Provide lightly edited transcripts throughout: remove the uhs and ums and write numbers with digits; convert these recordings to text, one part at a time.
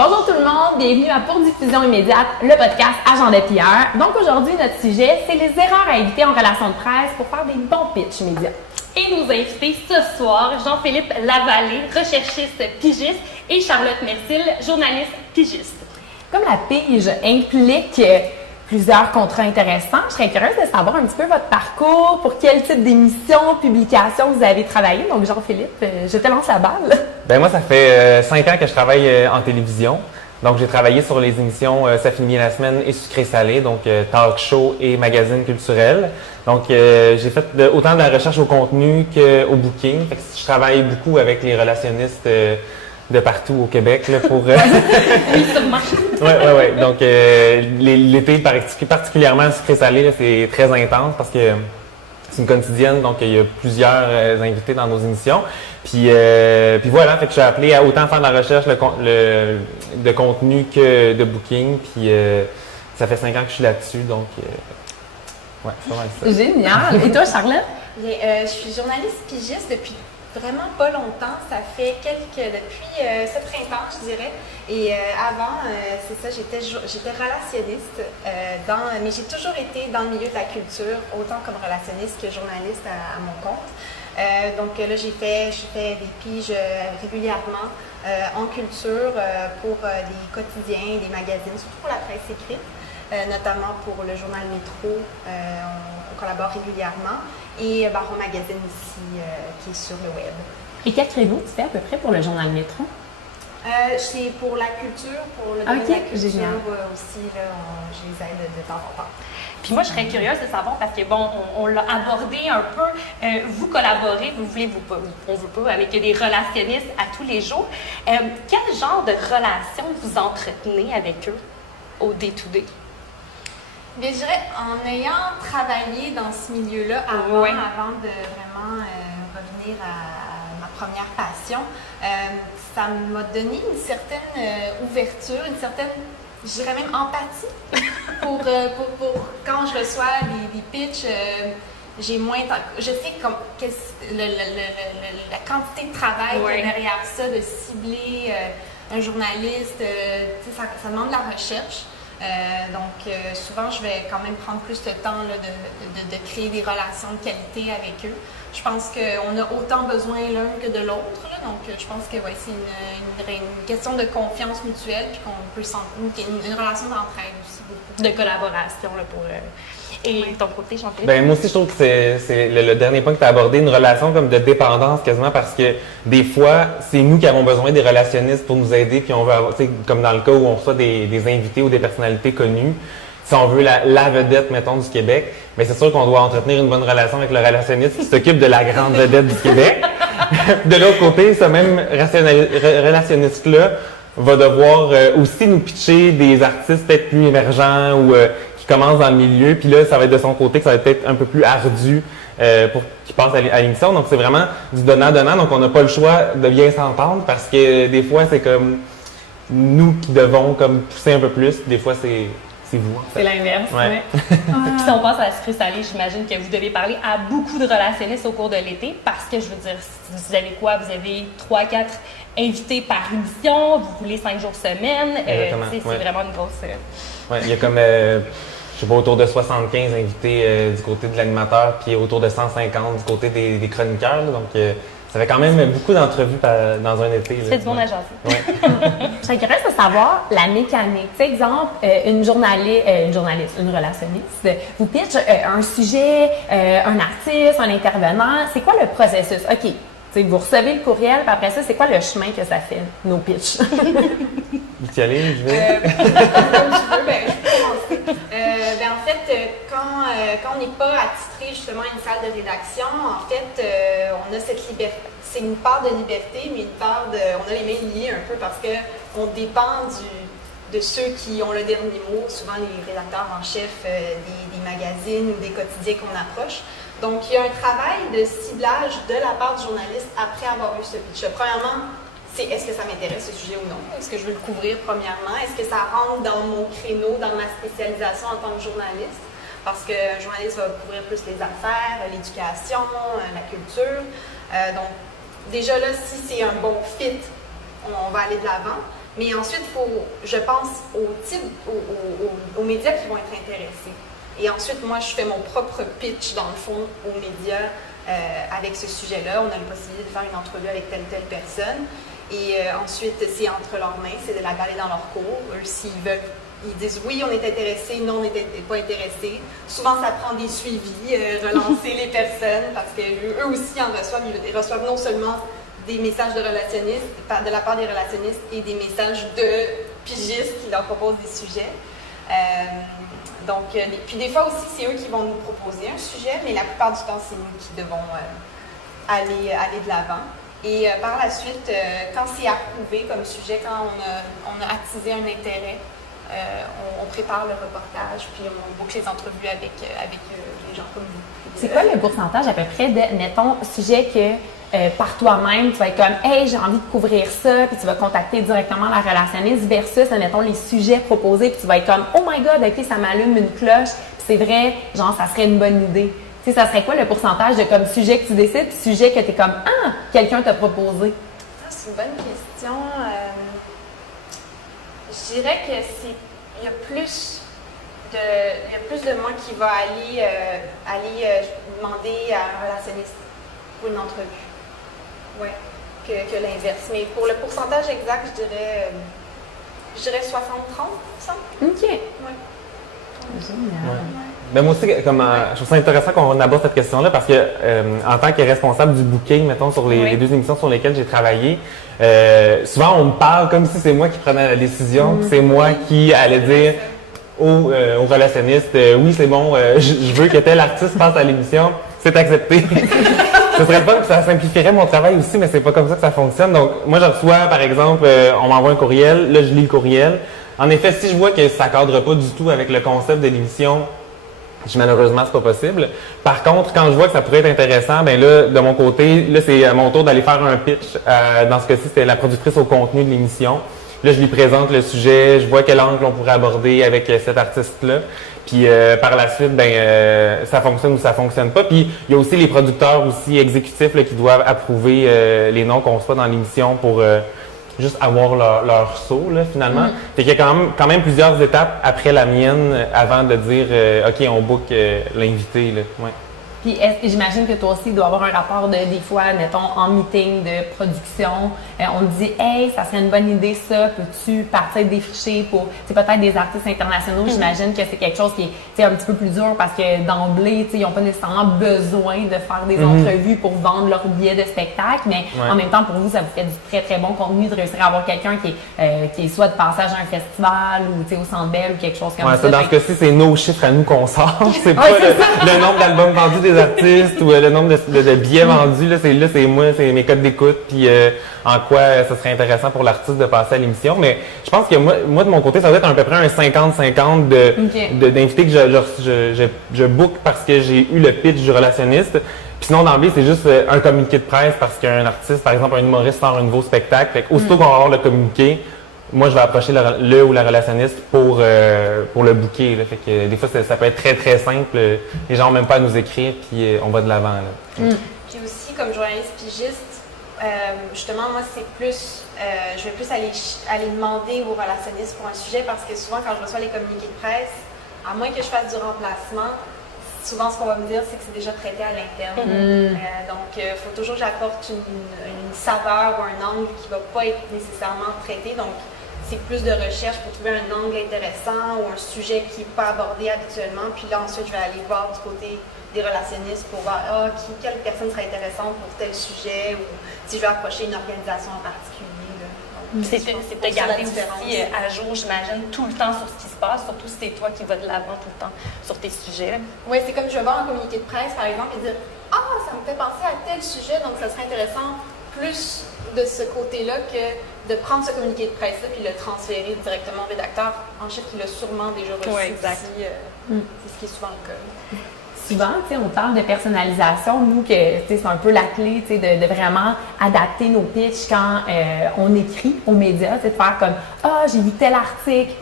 Bonjour tout le monde, bienvenue à Pour Diffusion immédiate, le podcast Agenda PR. Donc aujourd'hui, notre sujet, c'est les erreurs à éviter en relation de presse pour faire des bons pitchs médias. Et nos invités ce soir, Jean-Philippe Lavallée, recherchiste pigiste, et Charlotte Mercil, journaliste pigiste. Comme la pige implique plusieurs contrats intéressants, je serais curieuse de savoir un petit peu votre parcours, pour quel type d'émissions, publications vous avez travaillé. Donc Jean-Philippe, je te lance la balle. Ben moi, ça fait 5 ans que je travaille en télévision. Donc j'ai travaillé sur les émissions Ça finit bien la semaine et Sucré-salé, donc talk show et magazine culturel. Donc j'ai fait autant de la recherche au contenu qu'au booking. Fait que je travaille beaucoup avec les relationnistes de partout au Québec là, pour... Oui, sûrement. Ouais. Donc l'été particulièrement Sucré-salé, c'est très intense parce que c'est une quotidienne, donc il y a plusieurs invités dans nos émissions. Puis voilà, fait que j'ai appelé à autant faire de la recherche de contenu que de booking. Puis ça fait 5 ans que je suis là-dessus, donc ouais, c'est vraiment ça. Génial! Et toi, Charlotte? Je suis journaliste pigiste depuis vraiment pas longtemps. Ça fait depuis ce printemps, je dirais. Et avant, c'est ça, j'étais relationniste, mais j'ai toujours été dans le milieu de la culture, autant comme relationniste que journaliste à mon compte. Donc là, je fais des piges régulièrement en culture pour des quotidiens, des magazines, surtout pour la presse écrite, notamment pour le journal Métro. On collabore régulièrement. Et Baron Magazine aussi, qui est sur le web. Et quel créneau tu fais à peu près pour le journal Métro? C'est pour la culture, pour le domaine de la culture génial. aussi, là, je les aide de temps en temps. Puis moi, je serais curieuse de savoir, parce que bon, on l'a abordé un peu, vous collaborez, vous voulez, on veut pas, avec des relationnistes à tous les jours. Quel genre de relation vous entretenez avec eux au day-to-day? Bien, je dirais, en ayant travaillé dans ce milieu-là avant de vraiment revenir à ma première passion, ça m'a donné une certaine ouverture, une certaine, je dirais même empathie pour quand je reçois des pitchs. J'ai moins, je sais la quantité de travail qu'il y a derrière ça, de cibler un journaliste, ça demande de la recherche. Donc, souvent, je vais quand même prendre plus le temps là, de créer des relations de qualité avec eux. Je pense qu'on a autant besoin l'un que de l'autre. Là, donc, je pense que c'est une question de confiance mutuelle, puis qu'on peut une relation d'entraide aussi beaucoup. De collaboration là, pour... Et ton côté, Jean-Philippe? Ben moi aussi, je trouve que c'est le dernier point que tu as abordé, une relation comme de dépendance quasiment, parce que des fois, c'est nous qui avons besoin des relationnistes pour nous aider, puis on veut avoir, comme dans le cas où on reçoit des invités ou des personnalités connues, si on veut la vedette, mettons, du Québec, mais c'est sûr qu'on doit entretenir une bonne relation avec le relationniste qui s'occupe de la grande vedette du Québec. De l'autre côté, ce même relationniste-là va devoir aussi nous pitcher des artistes peut-être plus émergents ou commence dans le milieu, puis là, ça va être de son côté que ça va être peut-être un peu plus ardu pour qu'il passe à l'émission. Donc, c'est vraiment du donnant-donnant. Donc, on n'a pas le choix de bien s'entendre parce que des fois, c'est comme nous qui devons comme pousser un peu plus. Des fois, c'est vous. En fait. C'est l'inverse, ouais. Puis si on passe à la Sucré-salé, j'imagine que vous devez parler à beaucoup de relationnistes au cours de l'été parce que, je veux dire, vous avez quoi? Vous avez 3-4 invités par émission, vous voulez 5 jours semaine. C'est vraiment une grosse... Ouais, il y a comme... je sais pas, autour de 75 invités du côté de l'animateur, puis autour de 150 du côté des chroniqueurs. Là, donc, ça fait quand même beaucoup d'entrevues dans un été. C'est du bon à jaser. Ouais. Je serais curieuse de savoir la mécanique. Tu sais, exemple, une relationniste, vous pitch un sujet, un artiste, un intervenant. C'est quoi le processus? OK, tu sais, vous recevez le courriel, puis après ça, c'est quoi le chemin que ça fait, nos pitchs? Tu y aller, je vais? Comme je veux, je peux commencer. En fait, quand on n'est pas attitré justement à une salle de rédaction, en fait, on a cette liberté. C'est une part de liberté, mais une part de... On a les mains liées un peu parce qu'on dépend de ceux qui ont le dernier mot, souvent les rédacteurs en chef des magazines ou des quotidiens qu'on approche. Donc, il y a un travail de ciblage de la part du journaliste après avoir eu ce pitch. Premièrement, c'est est-ce que ça m'intéresse ce sujet ou non? Est-ce que je veux le couvrir premièrement? Est-ce que ça rentre dans mon créneau, dans ma spécialisation en tant que journaliste? Parce qu'un journaliste va couvrir plus les affaires, l'éducation, la culture. Donc, déjà là, si c'est un bon fit, on va aller de l'avant. Mais ensuite, il faut, je pense, aux médias qui vont être intéressés. Et ensuite, moi, je fais mon propre pitch, dans le fond, aux médias avec ce sujet-là. On a la possibilité de faire une entrevue avec telle personne. Et ensuite, c'est entre leurs mains, c'est de la balle dans leur cours. Eux, s'ils veulent, ils disent oui, on est intéressés, non, on n'est pas intéressés. Souvent, ça prend des suivis, relancer les personnes, parce qu'eux aussi en reçoivent. Ils reçoivent non seulement des messages de relationnistes, de la part des relationnistes, et des messages de pigistes qui leur proposent des sujets. Puis des fois aussi, c'est eux qui vont nous proposer un sujet, mais la plupart du temps, c'est nous qui devons aller de l'avant. Et par la suite, quand c'est approuvé comme sujet, quand on a attisé un intérêt, on prépare le reportage, puis on boucle les entrevues avec les gens comme vous. C'est quoi le pourcentage à peu près de, mettons, sujet que par toi-même, tu vas être comme « Hey, j'ai envie de couvrir ça », puis tu vas contacter directement la relationniste versus, mettons, les sujets proposés, puis tu vas être comme « Oh my God, OK, ça m'allume une cloche, puis c'est vrai, genre, ça serait une bonne idée ». Tu sais, ça serait quoi le pourcentage de comme sujet que tu décides, puis sujet que tu es comme « Ah, quelqu'un t'a proposé ». C'est une bonne question. Je dirais que il y a plus de moi qui va aller demander à un relationniste pour une entrevue. Oui, que l'inverse. Mais pour le pourcentage exact, je dirais 60-30%. OK. Oui. Génial. Ouais. Ben moi aussi, je trouve ça intéressant qu'on aborde cette question-là parce que en tant que responsable du booking, mettons, sur les deux émissions sur lesquelles j'ai travaillé, souvent on me parle comme si c'est moi qui prenais la décision, puis c'est moi qui allais dire aux relationnistes, oui c'est bon, je veux que tel artiste passe à l'émission, c'est accepté. Ce serait pas que ça simplifierait mon travail aussi, mais c'est pas comme ça que ça fonctionne. Donc moi je reçois, par exemple, on m'envoie un courriel, là je lis le courriel. En effet, si je vois que ça cadre pas du tout avec le concept de l'émission, malheureusement, c'est pas possible. Par contre, quand je vois que ça pourrait être intéressant, ben là, de mon côté, là, c'est à mon tour d'aller faire un pitch. Dans ce cas-ci, c'était la productrice au contenu de l'émission. Là, je lui présente le sujet, je vois quel angle on pourrait aborder avec cet artiste-là. Puis par la suite, ça fonctionne ou ça fonctionne pas. Puis il y a aussi les producteurs aussi exécutifs là, qui doivent approuver les noms qu'on reçoit dans l'émission pour juste avoir leur saut, là, finalement. Fait qu'il y a quand même plusieurs étapes après la mienne avant de dire OK, on book l'invité. Là. Ouais. Puis j'imagine que toi aussi, il doit avoir un rapport des fois, mettons, en meeting de production, on te dit « Hey, ça serait une bonne idée ça, peux-tu partir défricher pour peut-être des artistes internationaux? » J'imagine que c'est quelque chose qui est un petit peu plus dur parce que d'emblée, ils n'ont pas nécessairement besoin de faire des entrevues pour vendre leur billet de spectacle, mais en même temps, pour vous, ça vous fait du très, très bon contenu de réussir à avoir quelqu'un qui est soit de passage à un festival ou au Centre Bell ou quelque chose comme ça. Dans ce cas-ci, c'est nos chiffres à nous qu'on sort. C'est pas le nombre d'albums vendus des artistes ou le nombre de billets vendus. Là, c'est moi, c'est mes codes d'écoute, puis en quoi ça serait intéressant pour l'artiste de passer à l'émission. Mais je pense que moi de mon côté, ça doit être à peu près un 50-50 d'invités que je book parce que j'ai eu le pitch du relationniste. Puis sinon, d'emblée, c'est juste un communiqué de presse parce qu'un artiste, par exemple, un humoriste sort un nouveau spectacle. Fait aussitôt qu'on va avoir le communiqué, moi, je vais approcher le ou la relationniste pour le booker. Là. Fait que des fois, ça peut être très, très simple. Les gens n'ont même pas à nous écrire, puis on va de l'avant. Puis aussi, comme journaliste pigiste, justement, moi, c'est plus... je vais plus aller demander aux relationnistes pour un sujet parce que souvent, quand je reçois les communiqués de presse, à moins que je fasse du remplacement, souvent, ce qu'on va me dire, c'est que c'est déjà traité à l'interne. Donc, il faut toujours que j'apporte une saveur ou un angle qui ne va pas être nécessairement traité. Donc, c'est plus de recherche pour trouver un angle intéressant ou un sujet qui n'est pas abordé habituellement. Puis là, ensuite, je vais aller voir du côté des relationnistes pour voir quelle personne serait intéressante pour tel sujet ou si je vais approcher une organisation en particulier. C'est de garder aussi à jour, j'imagine, tout le temps sur ce qui se passe, surtout si c'est toi qui vas de l'avant tout le temps sur tes sujets. Oui, c'est comme je vais voir un communiqué de presse, par exemple, et dire « Ah, ça me fait penser à tel sujet, donc ça serait intéressant plus de ce côté-là que de prendre ce communiqué de presse-là puis le transférer directement au rédacteur, en chef qui l'a sûrement déjà reçu. Oui, exact. C'est ce qui est souvent le cas. souvent, tu sais, on parle de personnalisation, nous, que c'est un peu la clé, tu sais, de vraiment adapter nos pitchs quand on écrit aux médias, c'est de faire comme j'ai lu tel article,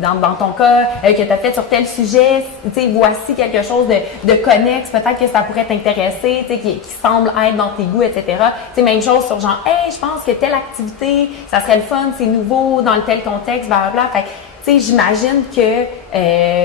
dans ton cas, que tu as fait sur tel sujet, tu sais, voici quelque chose de connexe, peut-être que ça pourrait t'intéresser, tu sais, qui semble être dans tes goûts, etc. Tu sais, même chose sur genre, je pense que telle activité, ça serait le fun, c'est nouveau, dans le tel contexte, blablabla. Fait que, tu sais, j'imagine que,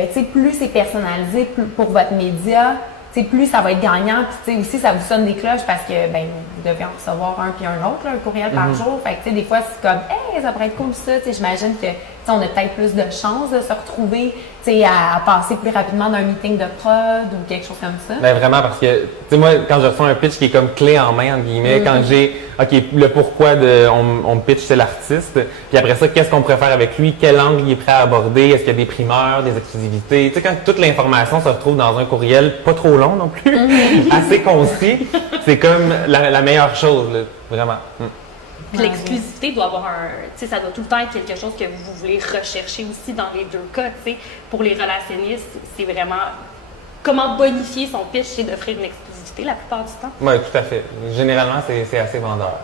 tu sais, plus c'est personnalisé pour votre média, tu sais, plus ça va être gagnant. Puis, tu sais, aussi, ça vous sonne des cloches parce que, ben, vous devez en recevoir un puis un autre, là, un courriel par jour. Fait que, tu sais, des fois, c'est comme, ça pourrait être cool ça. Tu sais, j'imagine que, tu sais, on a peut-être plus de chances de se retrouver, tu sais, à passer plus rapidement d'un meeting de prod ou quelque chose comme ça. Ben vraiment, parce que, tu sais, moi, quand je reçois un pitch qui est comme clé en main, entre guillemets, quand j'ai, le pourquoi on me pitch, c'est l'artiste, puis après ça, qu'est-ce qu'on pourrait faire avec lui, quel angle il est prêt à aborder, est-ce qu'il y a des primeurs, des exclusivités, tu sais, quand toute l'information se retrouve dans un courriel, pas trop long non plus, assez concis, c'est comme la meilleure chose, là, vraiment. Puis l'exclusivité doit avoir tu sais, ça doit tout le temps être quelque chose que vous voulez rechercher aussi dans les deux cas, tu sais. Pour les relationnistes, c'est vraiment comment bonifier son pitch, c'est d'offrir une exclusivité la plupart du temps. Oui, tout à fait. Généralement, c'est assez vendeur.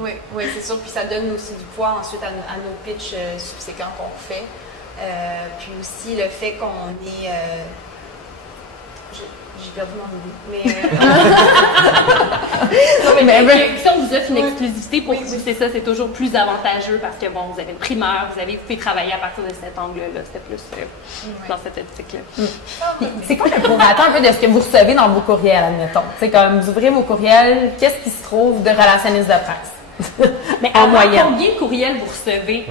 Oui, c'est sûr. Puis ça donne aussi du poids ensuite à nos pitchs subséquents qu'on fait. Puis aussi le fait qu'on est... j'ai perdu mon idée. Si on vous offre une exclusivité pour vous, c'est ça, c'est toujours plus avantageux parce que bon, vous avez une primeur, vous pouvez travailler à partir de cet angle-là. C'était plus dans cette optique-là. C'est quoi le prorata un peu de ce que vous recevez dans vos courriels, admettons? C'est comme vous ouvrez vos courriels, qu'est-ce qui se trouve de relationniste de presse? Mais en moyenne, combien de courriels vous recevez?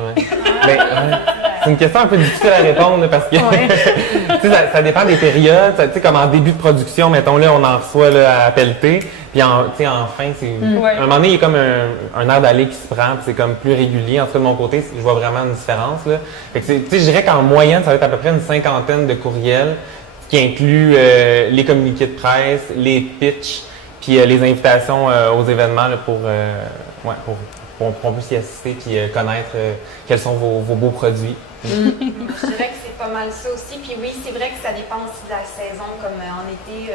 C'est une question un peu difficile à répondre parce que tu sais, ça dépend des périodes. Tu sais, comme en début de production, mettons là, on en reçoit là, à pelleter. Puis en fin, c'est à un moment donné, il y a comme un air d'aller qui se prend, puis c'est comme plus régulier. En tout cas, de mon côté, je vois vraiment une différence. Là. Fait que tu sais, je dirais qu'en moyenne, ça va être à peu près une 50aine de courriels, qui inclut les communiqués de presse, les pitchs, puis les invitations aux événements là, pour qu'on puisse y assister puis connaître quels sont vos beaux produits. Je dirais que c'est pas mal ça aussi. Puis oui, c'est vrai que ça dépend aussi de la saison. Comme en été,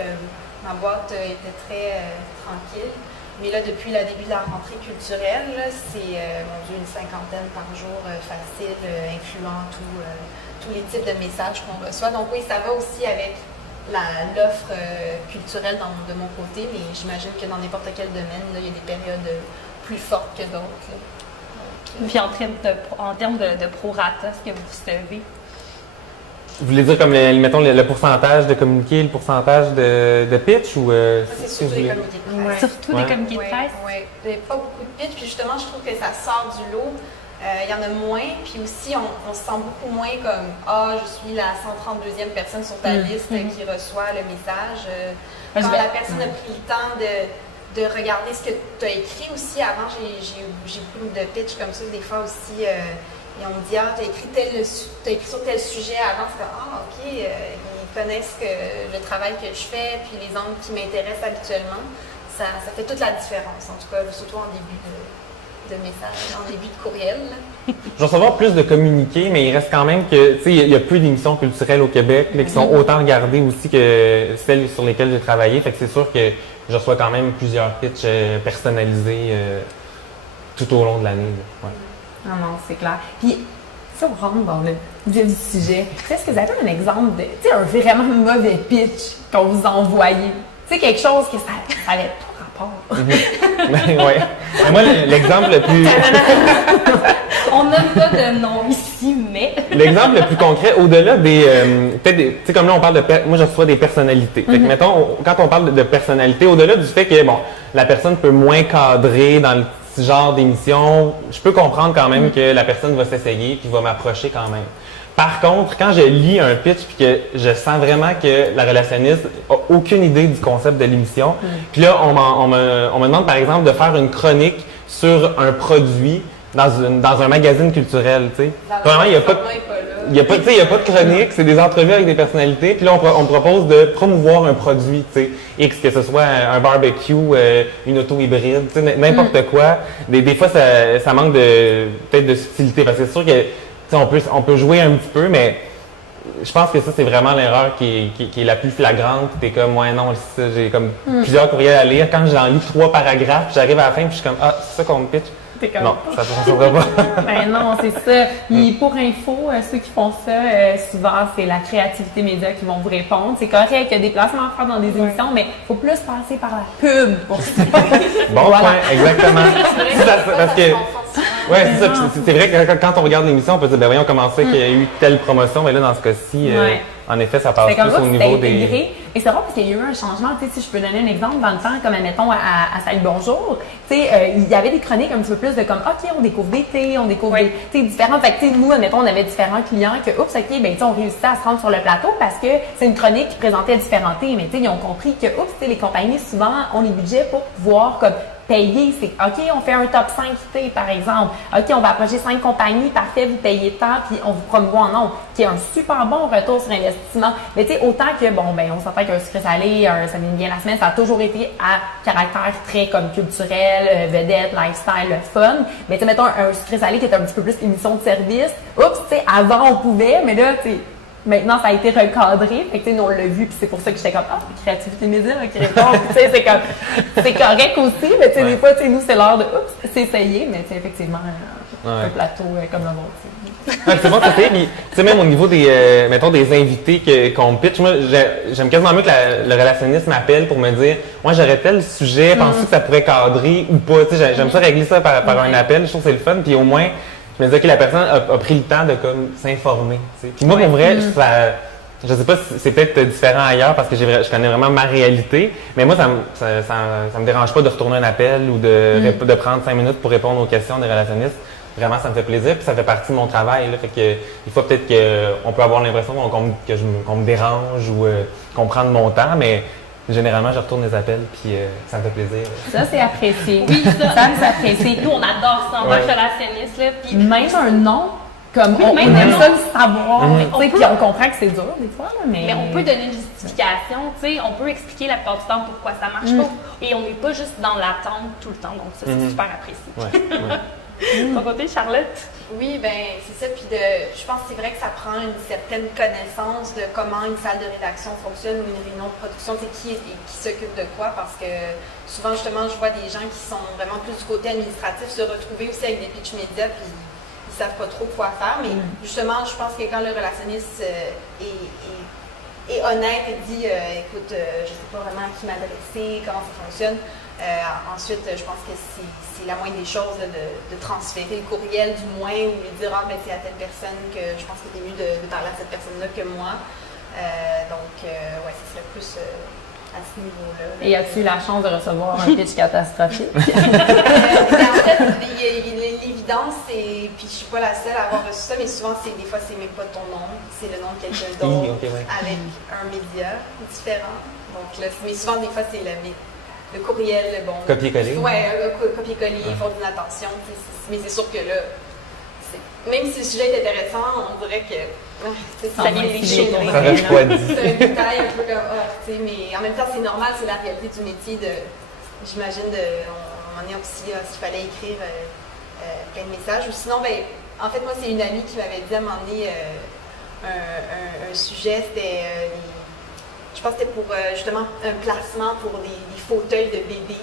ma boîte était très tranquille. Mais là, depuis le début de la rentrée culturelle, là, c'est une 50aine par jour facile, incluant tous les types de messages qu'on reçoit. Donc oui, ça va aussi avec l'offre culturelle de mon côté, mais j'imagine que dans n'importe quel domaine, là, il y a des périodes plus fortes que d'autres. Puis en termes de prorata, ce que vous recevez? Vous voulez dire comme, mettons, le pourcentage de communiqué, le pourcentage de pitch ou... c'est surtout les communiqués de presse. Surtout des communiqués de presse? Oui, il n'y a pas beaucoup de pitch, puis justement, je trouve que ça sort du lot. Il y en a moins, puis aussi, on se sent beaucoup moins comme « je suis la 132e personne sur ta liste qui reçoit le message. Quand la personne a pris le temps de regarder ce que tu as écrit aussi. Avant, j'ai beaucoup de pitch comme ça, des fois aussi, et on me dit « t'as écrit sur tel sujet avant », c'est comme « OK, ils connaissent le travail que je fais, puis les angles qui m'intéressent habituellement. » Ça fait toute la différence, en tout cas, surtout en début de message, en début de courriel. Je vais recevoir plus de communiqués, mais il reste quand même que, tu sais, il y a peu d'émissions culturelles au Québec là, qui sont autant regardées aussi que celles sur lesquelles j'ai travaillé. Fait que c'est sûr que je reçois quand même plusieurs pitchs personnalisés tout au long de l'année. Ouais. Non, c'est clair. Puis, si on rentre dans le vif du sujet, est-ce que vous avez un exemple de, tu sais, un vraiment mauvais pitch qu'on vous a envoyé? Tu sais, quelque chose que ça n'avait pas rapport. Ben, ouais. Mais moi, l'exemple le plus... On nomme pas de nom ici, mais... L'exemple le plus concret, au-delà des... peut-être tu sais, comme là, on parle de... Moi, je reçois des personnalités. Fait que, mettons, quand on parle de personnalité, au-delà du fait que, bon, la personne peut moins cadrer dans le genre d'émission, je peux comprendre quand même que la personne va s'essayer puis va m'approcher quand même. Par contre, quand je lis un pitch puis que je sens vraiment que la relationniste n'a aucune idée du concept de l'émission, puis là, on me demande par exemple de faire une chronique sur un produit dans un magazine culturel, tu sais. Vraiment, il n'y a pas de chronique, c'est des entrevues avec des personnalités, puis là, on me propose de promouvoir un produit, tu sais, X, que ce soit un barbecue, une auto hybride, tu sais, n'importe quoi. Des fois, ça manque peut-être de subtilité, parce que c'est sûr que on peut jouer un petit peu, mais je pense que ça, c'est vraiment l'erreur qui est la plus flagrante. T'es comme, ouais, non, ça, j'ai comme plusieurs courriels à lire. Quand j'en lis 3 paragraphes, j'arrive à la fin, puis je suis comme, ah, c'est ça qu'on me pitch? Comme... Non, ça ne fonctionnera pas. Ben non, c'est ça. Puis pour info, ceux qui font ça, souvent, c'est la créativité média qui vont vous répondre. C'est correct, il y a des placements à faire dans des émissions, mais il faut plus passer par la pub pour ça. Bon voilà. point, exactement. Parce que, ouais, c'est ça. C'est vrai que quand on regarde l'émission, on peut dire, ben voyons comment ça qu'il y a eu telle promotion, mais là, dans ce cas-ci, en effet, ça passe plus au niveau des... Et c'est vrai parce qu'il y a eu un changement. Tu sais, si je peux donner un exemple, dans le temps, comme admettons à Salut Bonjour, tu sais, il y avait des chroniques un petit peu plus de comme, OK, on découvre des thés, on découvre des thés différents. Fait que, tu sais, nous, admettons, on avait différents clients que, oups, OK, ben, tu sais, on réussissait à se rendre sur le plateau parce que c'est une chronique qui présentait différents thés. Mais, tu sais, ils ont compris que, oups, tu sais, les compagnies, souvent, ont les budgets pour pouvoir, comme, payer. C'est, OK, on fait un top 5 thé, par exemple. OK, on va approcher 5 compagnies, parfait, vous payez tant, puis on vous promouvoit en nombre, qui est un super bon retour sur investissement. Mais, tu sais, autant que, bon, ben, on s'entend qu'un sucré salé, ça vient bien la semaine, ça a toujours été à caractère très comme culturel, vedette, lifestyle, fun. Mais tu sais, mettons un sucré salé qui est un petit peu plus émission de service. Oups, tu sais, avant on pouvait, mais là, tu sais, maintenant ça a été recadré. Fait que tu sais, nous on l'a vu, puis c'est pour ça que j'étais comme, ah, créativité média qui répond. Tu sais, c'est comme, c'est correct aussi, mais tu sais, des fois, tu sais, nous c'est l'heure de, oups, c'est essayé, mais tu sais, effectivement, un plateau comme le vôtre. Ah, c'est bon, ça fait. Puis, tu sais, même au niveau des, mettons, des invités qu'on pitch, moi, j'aime quasiment mieux que le relationniste m'appelle pour me dire, moi, j'aurais tel sujet, penses-tu que ça pourrait cadrer ou pas? Tu sais, j'aime ça régler ça par un appel, je trouve que c'est le fun. Puis au moins, je me disais que la personne a pris le temps de comme s'informer. Tu sais. Puis moi, pour vrai, je sais pas si c'est peut-être différent ailleurs parce que je connais vraiment ma réalité, mais moi, ça me dérange pas de retourner un appel ou de prendre 5 minutes pour répondre aux questions des relationnistes. Vraiment, ça me fait plaisir, puis ça fait partie de mon travail. Là, fait que des fois, peut-être qu'on peut avoir l'impression qu'on me dérange ou qu'on prend de mon temps, mais généralement, je retourne les appels, puis ça me fait plaisir. Ça, c'est apprécié. Oui, ça c'est apprécié. Nous, on adore ça en tant que relationniste. Là, puis même un nom, comme on aime ça le savoir, puis on comprend que c'est dur des fois. Là, mais on peut donner une justification, tu sais, on peut expliquer la plupart du temps pourquoi ça marche pas, et on n'est pas juste dans l'attente tout le temps, donc ça, c'est super apprécié. Ouais. De ton côté, Charlotte? Oui, ben c'est ça. Puis je pense que c'est vrai que ça prend une certaine connaissance de comment une salle de rédaction fonctionne ou une réunion de production, c'est qui s'occupe de quoi, parce que souvent, justement, je vois des gens qui sont vraiment plus du côté administratif se retrouver aussi avec des pitch médias, puis ils savent pas trop quoi faire. Mais justement, je pense que quand le relationniste est honnête et dit écoute, je sais pas vraiment à qui m'adresser, comment ça fonctionne. Ensuite, je pense que c'est la moindre des choses là, de transférer le courriel du moins ou lui dire ah ben c'est à telle personne que je pense que c'est mieux de parler à cette personne-là que moi. Donc ouais, ce serait plus à ce niveau-là. Et as-tu eu la chance de recevoir un pitch catastrophique? En fait, l'évidence, c'est, puis je suis pas la seule à avoir reçu ça, mais souvent des fois c'est même pas ton nom, c'est le nom de quelqu'un d'autre avec un média différent. Donc là, mais souvent des fois c'est le courriel, bon. Copier-coller. Ouais, copier-coller, il faut d'une attention. Mais c'est sûr que là, même si le sujet est intéressant, on dirait que ça vient les choses. Ça refroidit. C'est un détail un peu comme, tu sais, mais en même temps, c'est normal, c'est la réalité du métier j'imagine, on est aussi, s'il fallait écrire plein de messages. Ou sinon, ben, en fait, moi, c'est une amie qui m'avait dit à un moment donné un sujet, c'était. Je pense que c'était pour justement un placement pour des fauteuils de bébé.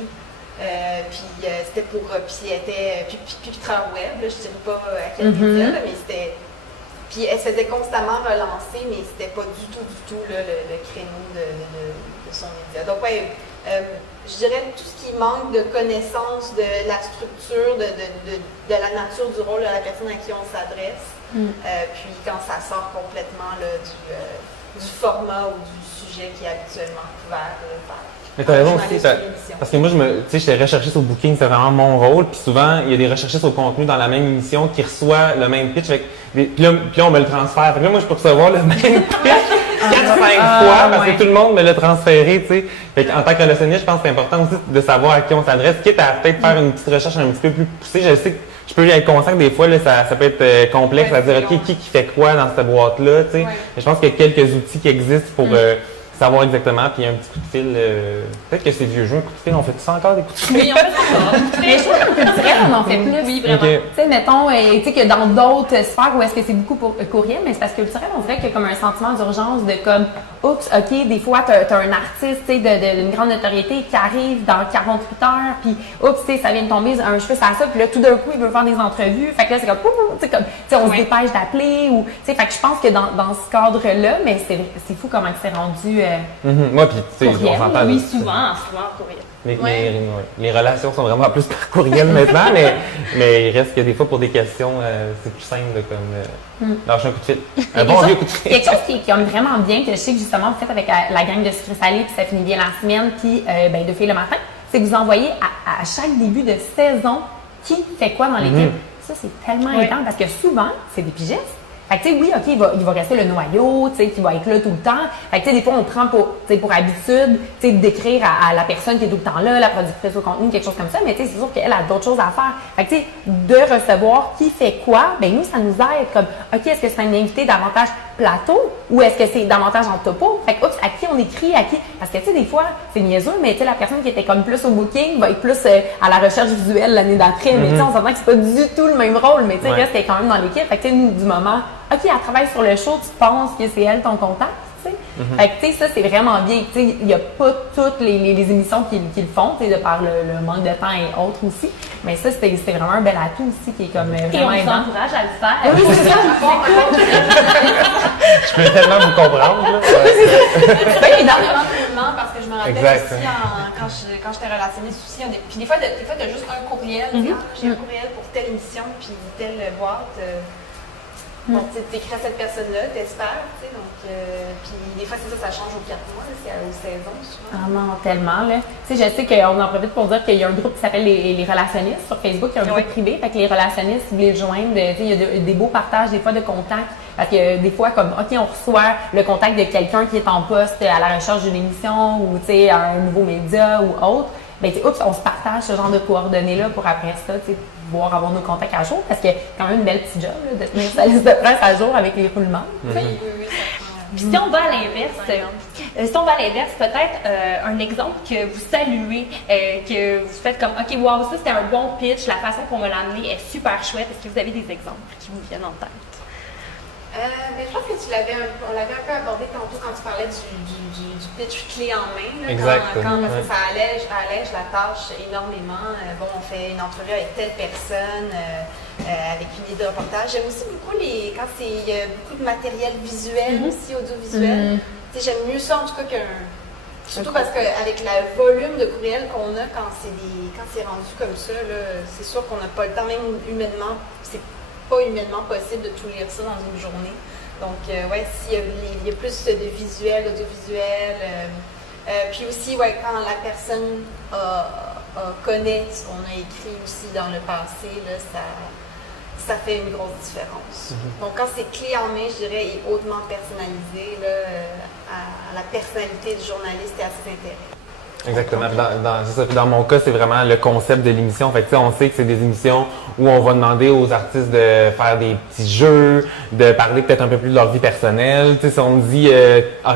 Puis c'était pour. Puis elle était pupitreur web, là, je ne sais pas à quel média, là, mais c'était. Puis elle se faisait constamment relancer, mais c'était pas du tout là, le créneau de son média. Donc, ouais, je dirais tout ce qui manque de connaissance de la structure, de la nature du rôle de la personne à qui on s'adresse. Puis quand ça sort complètement là, du format ou du sujet qui est habituellement couvert par. Mais t'as raison aussi, parce que moi, tu sais, j'étais recherchiste au booking, c'est vraiment mon rôle, puis souvent, il y a des recherchistes au contenu dans la même émission qui reçoit le même pitch, puis là, on me le transfère. Fait que là, moi, je peux recevoir le même pitch 4-5 fois, parce que tout le monde me l'a transféré, tu sais. Fait qu'en tant que relationniste, je pense que c'est important aussi de savoir à qui on s'adresse, quitte à peut-être faire une petite recherche un petit peu plus poussée. Je sais que je peux être conscient que des fois, là, ça peut être complexe à dire, OK, qui fait quoi dans cette boîte-là, tu sais. Mais je pense qu'il y a quelques outils qui existent pour savoir exactement, puis un petit coup de fil. Peut-être que c'est vieux jeu, un coup de fil, on fait tout ça encore des coups de fil? Oui, on fait ça. Mais je trouve qu'en culturel, on en fait plus. Oui, vraiment. Ok. Tu sais, mettons, tu sais, que dans d'autres sphères où est-ce que c'est beaucoup pour courriel, mais c'est parce que culturel, on dirait qu'il y a comme un sentiment d'urgence de comme, oups, OK, des fois, t'as un artiste, tu sais, d'une grande notoriété qui arrive dans 48 heures, puis oups, tu sais, ça vient de tomber un cheveu sur ça, puis là, tout d'un coup, il veut faire des entrevues. Fait que là, c'est comme, tu sais, on se dépêche d'appeler, ou, tu sais, fait que je pense que dans ce cadre-là, mais c'est fou comment c'est rendu. Moi, puis, tu sais, Courriel, on s'entend. Oui, souvent courriel. Les relations sont vraiment plus par courriel maintenant, mais il reste que des fois, pour des questions, c'est plus simple de comme lâcher un coup de fil. Un bon vieux coup de fil. Quelque chose qui est comme vraiment bien, que je sais que justement vous faites avec la gang de Sucré Salé, puis ça finit bien la semaine, puis de Filles le matin, c'est que vous envoyez à chaque début de saison qui fait quoi dans l'équipe. Ça, c'est tellement évident parce que souvent, c'est des pigistes. Fait que, tu sais, oui, OK, il va rester le noyau, tu sais, qui va être là tout le temps. Fait que, tu sais, des fois, on prend pour habitude, tu sais, d'écrire à la personne qui est tout le temps là, la productrice au contenu, quelque chose comme ça. Mais, tu sais, c'est sûr qu'elle a d'autres choses à faire. Fait que, tu sais, de recevoir qui fait quoi, ben nous, ça nous aide comme, OK, est-ce que c'est un invité davantage plateau ou est-ce que c'est davantage en topo? Fait que, oups, à qui on écrit, à qui? Parce que, tu sais, des fois, c'est niaiseux, mais, tu sais, la personne qui était comme plus au booking va être plus à la recherche visuelle l'année d'après. Mais, tu sais, on s'entend que c'est pas du tout le même rôle, mais, tu sais, reste quand même dans l'équipe. Fait que, tu sais, nous, du moment, OK, elle travaille sur le show, tu penses que c'est elle ton contact, tu sais. Fait que, tu sais, ça, c'est vraiment bien. Tu sais, il n'y a pas toutes les émissions qui le font, tu sais, de par le manque de temps et autres aussi. Mais ça, c'est vraiment un bel atout aussi qui est comme Et vraiment on vous aidant. encourage à le faire. Oui, c'est ça, Je peux tellement vous comprendre, là. C'est pas énormément de mouvements parce que je me rappelle Exact. aussi quand j'étais relationniste aussi, puis des fois, t'as juste un courriel, tu sais, j'ai un courriel pour telle émission, puis telle boîte. Bon, tu écris à cette personne-là, t'espères, tu sais, donc, puis des fois, c'est ça change au 4 mois, c'est aux saisons, souvent. Ah non, tellement, là. Tu sais, je sais qu'on en profite pour dire qu'il y a un groupe qui s'appelle les relationnistes sur Facebook, il y a un groupe privé, fait que les relationnistes, si vous voulez le joindre, tu sais, il y a des beaux partages, des fois, de contacts, parce que des fois, comme, OK, on reçoit le contact de quelqu'un qui est en poste à la recherche d'une émission ou, tu sais, un nouveau média ou autre, ben, tu sais, oups, on se partage ce genre de coordonnées-là pour après ça, tu sais, pouvoir avoir nos contacts à jour, parce que c'est quand même une belle petite job, là, de tenir sa liste de presse à jour avec les roulements. Oui, ça prend. Puis si on va à l'inverse, peut-être un exemple que vous saluez, que vous faites comme, OK, wow, ça c'était un bon pitch, la façon qu'on me l'a amené est super chouette. Est-ce que vous avez des exemples qui vous viennent en tête? Mais je pense que on l'avait un peu abordé tantôt quand tu parlais du pitch clé en main. Là, Exact. parce que ça allège la tâche énormément. Bon, on fait une entrevue avec telle personne, avec une idée de reportage. J'aime aussi beaucoup quand il y a beaucoup de matériel visuel aussi, audiovisuel. Tu sais, j'aime mieux ça en tout cas surtout parce qu'avec le volume de courriel qu'on a quand c'est rendu comme ça, c'est sûr qu'on n'a pas le temps, même humainement, c'est pas humainement possible de tout lire ça dans une journée. Donc, s'il y a plus de visuel, d'audiovisuel, puis aussi, quand la personne connaît ce qu'on a écrit aussi dans le passé, là, ça fait une grosse différence. Donc, quand c'est clé en main, je dirais, et hautement personnalisé, à la personnalité du journaliste et à ses intérêts. Exactement. C'est ça. Puis dans mon cas, c'est vraiment le concept de l'émission. Fait que, on sait que c'est des émissions où on va demander aux artistes de faire des petits jeux, de parler peut-être un peu plus de leur vie personnelle. Tu sais, si on dit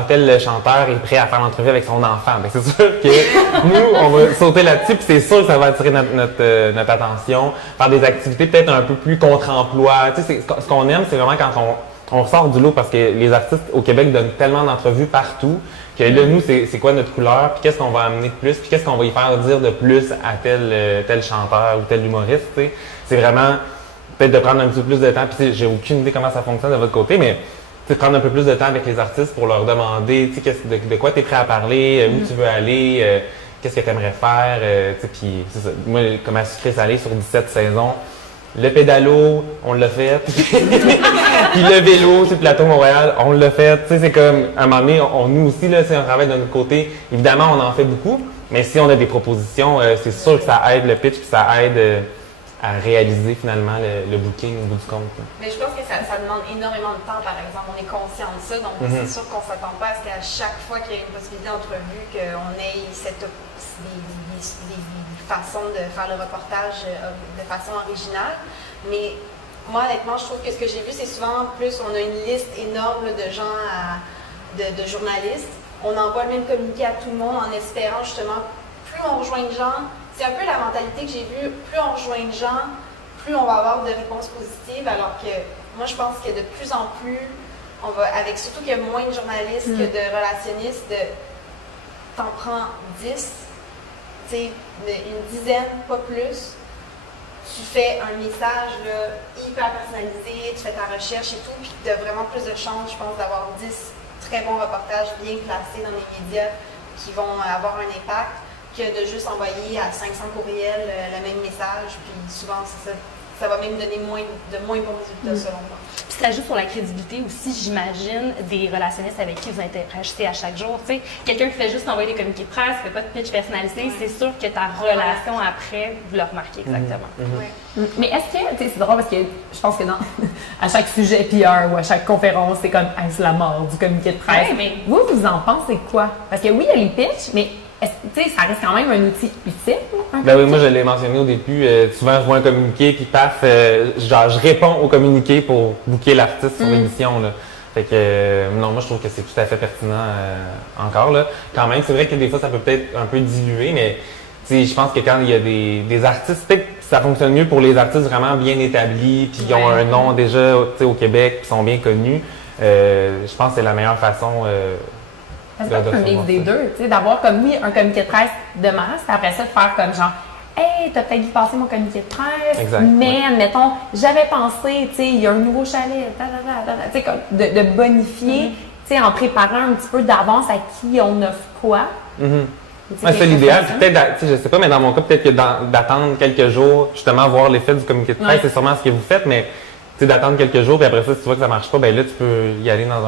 tel le chanteur est prêt à faire l'entrevue avec son enfant, ben c'est sûr que nous, on va sauter là-dessus, puis c'est sûr que ça va attirer notre attention. Faire des activités peut-être un peu plus contre-emploi. Tu sais, ce qu'on aime, c'est vraiment quand on ressort du lot, parce que les artistes au Québec donnent tellement d'entrevues partout que là, nous, c'est quoi notre couleur, puis qu'est-ce qu'on va amener de plus, puis qu'est-ce qu'on va y faire dire de plus à tel chanteur ou tel humoriste, tu sais. C'est vraiment peut-être de prendre un petit peu plus de temps, puis j'ai aucune idée comment ça fonctionne de votre côté, mais prendre un peu plus de temps avec les artistes pour leur demander, tu sais, de quoi tu es prêt à parler, où tu veux aller, qu'est-ce que tu aimerais faire, tu sais, puis c'est ça. Moi, comme à Sucré Salé sur 17 saisons, le pédalo, on l'a fait. Puis le vélo, c'est Plateau Montréal, on l'a fait. Tu sais, c'est comme, à un moment donné, nous aussi, là, c'est un travail de notre côté. Évidemment, on en fait beaucoup, mais si on a des propositions, c'est sûr que ça aide le pitch, puis ça aide à réaliser finalement le booking au bout du compte. Là. Mais je pense que ça demande énormément de temps, par exemple. On est conscient de ça, donc c'est sûr qu'on ne s'attend pas à ce qu'à chaque fois qu'il y a une possibilité d'entrevue, qu'on ait des façons de faire le reportage de façon originale. Mais moi, honnêtement, je trouve que ce que j'ai vu, c'est souvent plus, on a une liste énorme de gens, de journalistes. on envoie le même communiqué à tout le monde en espérant justement, plus on rejoint de gens, c'est un peu la mentalité que j'ai vue, plus on rejoint de gens, plus on va avoir de réponses positives, alors que moi je pense que de plus en plus, on va, avec surtout qu'il y a moins de journalistes que de relationnistes, t'en prends 10, tu sais, une dizaine, pas plus. Tu fais un message là, hyper personnalisé, tu fais ta recherche et tout, puis tu as vraiment plus de chances, je pense, d'avoir 10 très bons reportages bien placés dans les médias qui vont avoir un impact que de juste envoyer à 500 courriels le même message, puis souvent, ça va même donner de moins bons résultats selon moi. Puis ça joue sur la crédibilité aussi, j'imagine, des relationnistes avec qui vous interagissez à chaque jour. Tu sais, quelqu'un qui fait juste envoyer des communiqués de presse, qui fait pas de pitch personnalisé, c'est sûr que ta relation après, vous le remarquez exactement. Mais est-ce que, tu sais, c'est drôle parce que je pense que à chaque sujet PR ou à chaque conférence, c'est comme c'est la mort du communiqué de presse. Ouais, mais... Vous en pensez quoi? Parce que oui, il y a les pitchs, mais tu sais, ça reste quand même un outil utile. Ben oui, moi je l'ai mentionné au début. Souvent, je vois un communiqué, puis paf, genre je réponds au communiqué pour booker l'artiste sur l'émission. Là. Fait que non, moi je trouve que c'est tout à fait pertinent encore. Là. Quand même, c'est vrai que des fois ça peut peut-être un peu diluer, mais je pense que quand il y a des artistes, peut-être que ça fonctionne mieux pour les artistes vraiment bien établis, puis qui ont un nom déjà au Québec, qui sont bien connus. Je pense que c'est la meilleure façon. C'est pas un mix des deux, tu sais, d'avoir comme oui un communiqué de presse de masse, puis après ça de faire comme genre hey, t'as peut-être vu passer mon communiqué de presse, exact, mais admettons, j'avais pensé, tu sais, il y a un nouveau chalet, tu sais, comme de bonifier, tu sais, en préparant un petit peu d'avance à qui on offre quoi. C'est l'idéal. Peut-être, je sais pas, mais dans mon cas, peut-être que d'attendre quelques jours, justement, voir l'effet du communiqué de presse, c'est sûrement ce que vous faites, mais d'attendre quelques jours, puis après ça, si tu vois que ça marche pas, ben là, tu peux y aller dans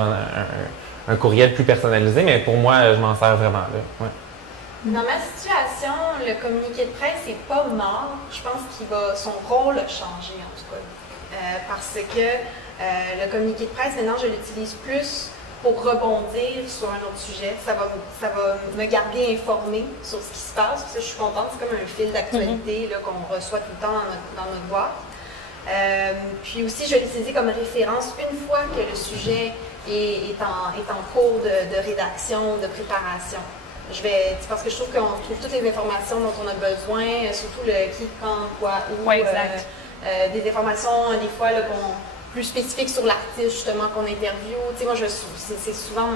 un courriel plus personnalisé, mais pour moi, je m'en sers vraiment là. Ouais. Dans ma situation, le communiqué de presse n'est pas mort. Je pense son rôle a changé en tout cas. Parce que le communiqué de presse, maintenant, je l'utilise plus pour rebondir sur un autre sujet. Ça va me garder informée sur ce qui se passe. Parce que je suis contente, c'est comme un fil d'actualité là, qu'on reçoit tout le temps dans notre boîte. Puis aussi, je vais l'utiliser comme référence une fois que le sujet est en cours de rédaction, de préparation. Parce que je trouve qu'on trouve toutes les informations dont on a besoin, surtout le qui, quand, quoi, où. Oui, exact. Des informations, des fois, là, plus spécifiques sur l'artiste, justement, qu'on interviewe. Tu sais, moi, c'est souvent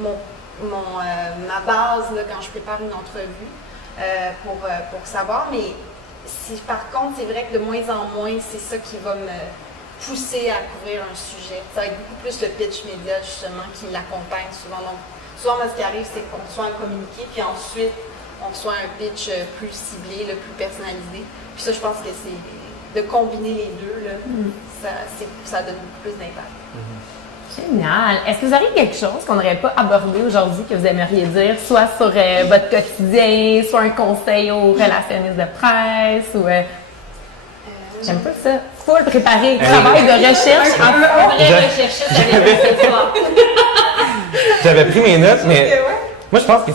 ma base là, quand je prépare une entrevue pour savoir. Mais par contre, c'est vrai que de moins en moins, c'est ça qui va me pousser à couvrir un sujet. Ça va être beaucoup plus le pitch média, justement, qui l'accompagne souvent. Donc, souvent, ce qui arrive, c'est qu'on reçoit un communiqué, puis ensuite, on reçoit un pitch plus ciblé, plus personnalisé. Puis ça, je pense que c'est de combiner les deux, là, ça donne beaucoup plus d'impact. Génial! Est-ce que vous auriez quelque chose qu'on n'aurait pas abordé aujourd'hui que vous aimeriez dire, soit sur votre quotidien, soit un conseil aux relationnistes de presse, ou... J'aime pas ça. Faut le préparer, travail de recherche. Un vrai recherchiste avec ce soir. J'avais pris mes notes, mais moi je pense que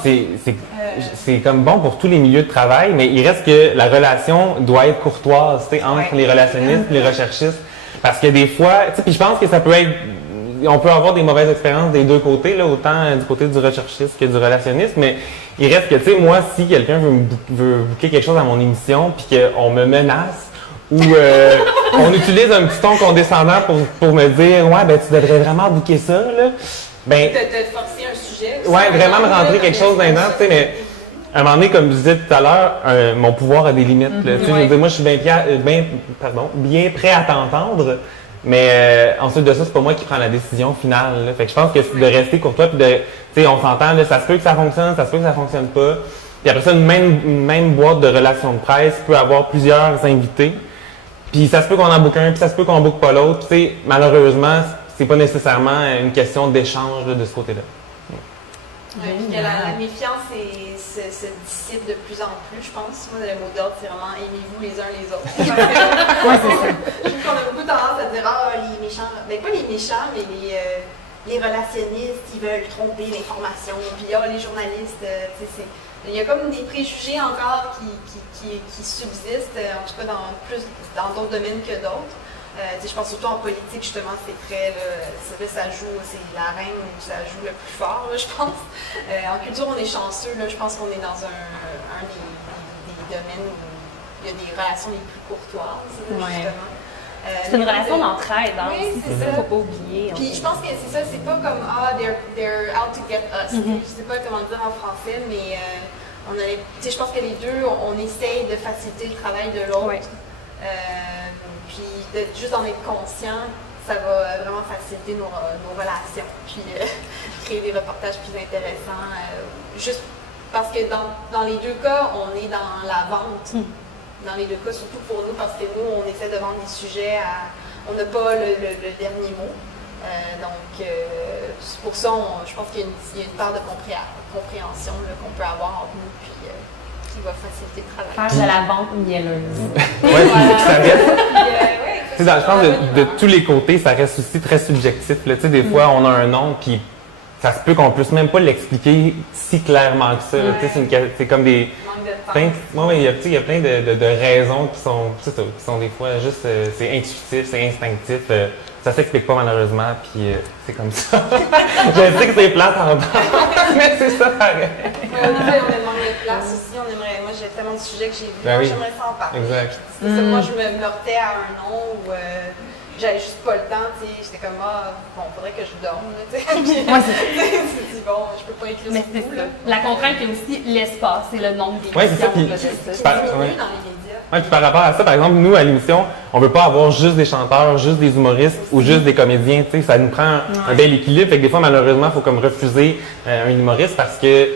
c'est comme bon pour tous les milieux de travail, mais il reste que la relation doit être courtoise entre les relationnistes et les recherchistes. Parce que des fois, puis je pense que ça peut être, on peut avoir des mauvaises expériences des deux côtés, là, autant du côté du recherchiste que du relationniste, mais il reste que, tu sais, moi, si quelqu'un veut booker quelque chose à mon émission puis qu'on me menace, ou on utilise un petit ton condescendant pour me dire « Ouais, ben tu devrais vraiment booker ça, là. » Ben, te forcer un sujet. Ouais, vraiment me rentrer quelque chose dedans, tu sais, mais à un moment donné, comme je disais tout à l'heure, mon pouvoir a des limites. Là, tu sais, je veux dire, moi, je suis bien prêt à t'entendre, mais ensuite de ça, c'est pas moi qui prends la décision finale. Là. Fait que je pense que c'est de rester courtois, puis tu sais, on s'entend, là, ça se peut que ça fonctionne, ça se peut que ça fonctionne pas. Puis après ça, une même boîte de relations de presse peut avoir plusieurs invités. Puis ça se peut qu'on en boucle un, puis ça se peut qu'on boucle pas l'autre. Tu sais, malheureusement, c'est pas nécessairement une question d'échange de ce côté-là. Ouais, puis que la méfiance se dissipe de plus en plus, je pense. Moi, le mot d'ordre, c'est vraiment aimez-vous les uns les autres. Oui, c'est ça. Je trouve qu'on a beaucoup tendance à dire les méchants, ben pas les méchants, mais les relationnistes, ils veulent tromper l'information. Puis les journalistes, tu sais, il y a comme des préjugés encore qui subsistent, en tout cas dans d'autres domaines que d'autres. Je pense surtout en politique, justement, c'est très, ça joue, c'est la reine où ça joue le plus fort, là, je pense. En culture, on est chanceux, là, je pense qu'on est dans un des domaines où il y a des relations les plus courtoises, justement. C'est une relation d'entraide, hein, oui, aussi, c'est ça, ça. faut pas oublier. Puis je pense que c'est ça, c'est pas comme they're out to get us. Je sais pas comment dire en français, mais je pense que les deux, on essaye de faciliter le travail de l'autre. Ouais. Puis juste en être conscient, ça va vraiment faciliter nos relations. Puis créer des reportages plus intéressants. Juste parce que dans les deux cas, on est dans la vente. Dans les deux cas, surtout pour nous, parce que nous, on essaie de vendre des sujets on n'a pas le dernier mot. C'est pour ça, je pense qu'il y a une part de compréhension là, qu'on peut avoir entre nous, puis qui va faciliter le travail. Faire de la vente mielleuse. Ouais, puis ça reste. Ouais, Je pense de tous les côtés, ça reste aussi très subjectif. Là. Des fois, on a un nom, puis ça se peut qu'on puisse même pas l'expliquer si clairement que ça. C'est comme des. Il y a plein de raisons qui sont des fois juste. C'est intuitif, c'est instinctif. Ça s'explique pas malheureusement, puis c'est comme ça. Je sais que c'est plate en bas, mais c'est ça pareil. Oui, on a manque de place aussi. Moi, j'ai tellement de sujets que j'ai vus. Ben oui. J'aimerais ça en parler. Exact. Puis, c'est ça, moi, je me heurtais à un nom où j'avais juste pas le temps. J'étais comme, faudrait que je dorme. Moi, c'est bon, je peux pas écrire Mais sur tout. ça. La contrainte, il y a aussi l'espace et le nombre d'émissions. Ouais, c'est ça, puis- là, Qui Ouais. diminue dans les médias. Ouais, puis par rapport à ça, par exemple, nous, à l'émission, on veut pas avoir juste des chanteurs, juste des humoristes ou juste des comédiens, ça nous prend un bel équilibre. Fait que des fois, malheureusement, il faut comme refuser un humoriste parce que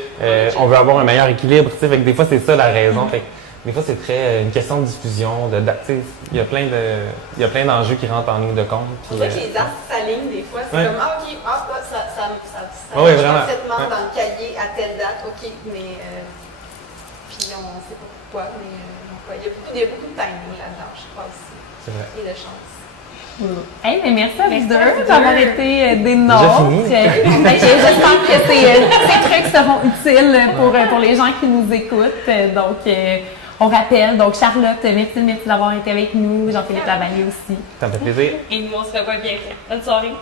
on veut avoir un meilleur équilibre, Fait que des fois, c'est ça la raison. Fait que des fois, c'est très une question de diffusion, il y a plein d'enjeux qui rentrent en ligne de compte. C'est pour ça que les astres s'alignent des fois. C'est Ouais. comme, ça Ouais, marche vraiment. parfaitement Ouais. dans le cahier à telle date, OK, mais puis on sait pas pourquoi, mais il y a beaucoup de timing là-dedans, je crois aussi, C'est vrai. et de chance. Mais merci à vous Merci deux à vous d'avoir deux. été des nôtres. fini. J'espère que ces trucs seront utiles pour les gens qui nous écoutent. On rappelle, Charlotte, merci d'avoir été avec nous. Jean-Philippe Lavallée aussi. Ça me fait plaisir. Et nous, on se revoit bientôt. Bonne soirée.